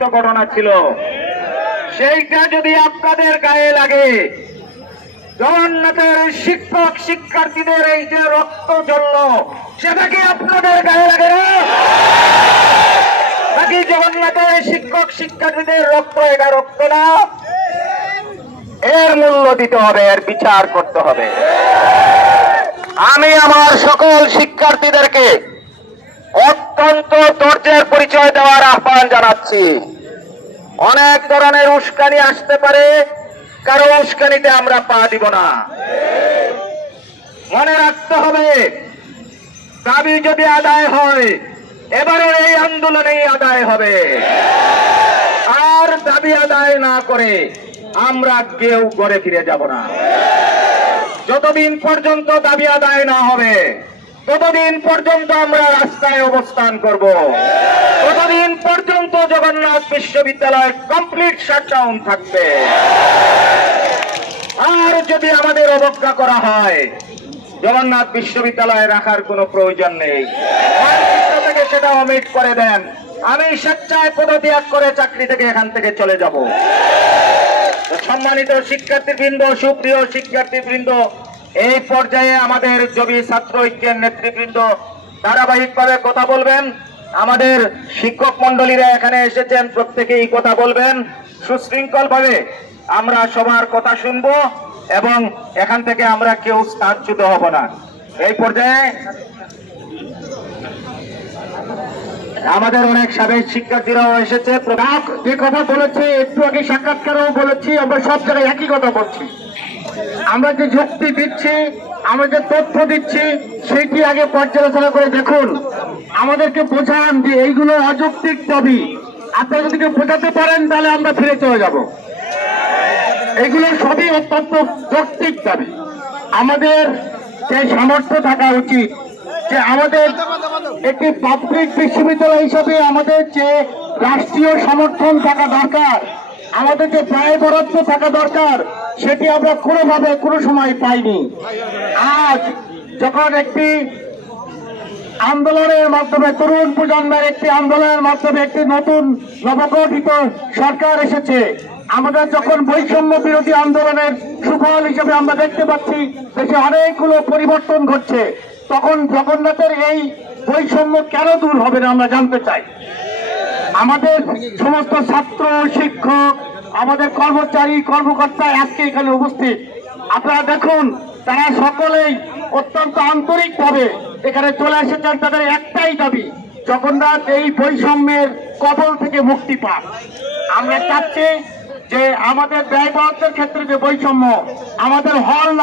অনাকাঙ্ক্ষিত ঘটনা ছিল। সেইটা যদি আপনাদের গায়ে লাগে, জগন্নাথের শিক্ষক শিক্ষার্থীদের এই যে রক্ত জ্বলল সেটা কি আপনাদের গায়ে লাগে নাকি জগন্নাথের শিক্ষক শিক্ষার্থীদের রক্ত এটা রক্ত না? এর মূল্য দিতে হবে, এর বিচার করতে হবে। আমি আমার সকল শিক্ষার্থীদেরকে অত্যন্ত ধৈর্যের পরিচয় দেওয়ার আহ্বান জানাচ্ছি। অনেক ধরনের উস্কানি আসতে পারে, কারও উস্কানিতে আমরা পা দিব না। মনে রাখতে হবে, দাবি যদি আদায় হয়, এবারের এই আন্দোলনেই আদায় হবে। আর দাবি আদায় না করে আমরা কেউ ঘরে ফিরে যাব না। যতদিন পর্যন্ত দাবি আদায় না হবে ততদিন পর্যন্ত আমরা রাস্তায় অবস্থান করব। ততদিন পর্যন্ত জগন্নাথ বিশ্ববিদ্যালয় কমপ্লিট শাটডাউন থাকবে। আর যদি আমাদের অবজ্ঞা করা হয়, জগন্নাথ বিশ্ববিদ্যালয়ে রাখার কোনো প্রয়োজন নেই। থেকে সেটা অমিট করে দেন। আমি স্বেচ্ছায় পদত্যাগ করে চাকরি থেকে এখান থেকে চলে যাব। সম্মানিত শিক্ষার্থীবৃন্দ, সুপ্রিয় শিক্ষার্থীবৃন্দ এই পর্যায়ে আমাদের জবি ছাত্র ঐক্যের নেতৃবৃন্দ ধারাবাহিকভাবে কথা বলবেন। আমাদের শিক্ষক মন্ডলীরা এখানে এসেছেন, প্রত্যেকেই কথা বলবেন। সুশৃঙ্খল ভাবে আমরা সবার কথা শুনব এবং এখান থেকে আমরা কেউ স্থানচ্যুত হব না। এই পর্যায়ে আমাদের অনেক সাবেক শিক্ষার্থীরাও এসেছে। যে কথা বলেছে, একটু আগে সাক্ষাৎকারেও বলেছি, আমরা সব জায়গায় একই কথা বলছি। আমরা যে যুক্তি দিচ্ছি, আমরা যে তথ্য দিচ্ছি, সেটি আগে পর্যালোচনা করে দেখুন। আমাদেরকে বোঝান যে এইগুলো অযৌক্তিক দাবি। আপনারা যদি বোঝাতে পারেন, তাহলে আমরা ফিরে চলে যাব। এগুলো সবই অত্যন্ত যৌক্তিক দাবি। আমাদের যে সামর্থ্য থাকা উচিত, যে আমাদের একটি পাবলিক বিশ্ববিদ্যালয় হিসাবে আমাদের যে রাষ্ট্রীয় সমর্থন থাকা দরকার, আমাদের যে ব্যয় বরাদ্দ থাকা দরকার সেটি আমরা কোনোভাবে কোনো সময় পাইনি। আজ যখন একটি আন্দোলনের মাধ্যমে তরুণ প্রজন্মের একটি আন্দোলনের মাধ্যমে একটি নতুন নবগঠিত সরকার এসেছে, আমাদের যখন বৈষম্য বিরোধী আন্দোলনের সুফল হিসেবে আমরা দেখতে পাচ্ছি, দেশে অনেকগুলো পরিবর্তন ঘটছে। তখন জগন্নাথের এই বৈষম্য কেন দূর হবে না আমরা জানতে চাই। আমাদের সমস্ত ছাত্র, শিক্ষক আমাদের কর্মচারী, কর্মকর্তা আজকে এখানে উপস্থিত। আপনারা দেখুন, তারা সকলেই অত্যন্ত আন্তরিকভাবে এখানে চলে এসেছেন তাদের একটাই দাবি, জগন্নাথ এই বৈষম্যের কবল থেকে মুক্তি পান আমরা চাচ্ছি যে আমাদের ব্যয় ক্ষেত্রে যে বৈষম্য, আমাদের হল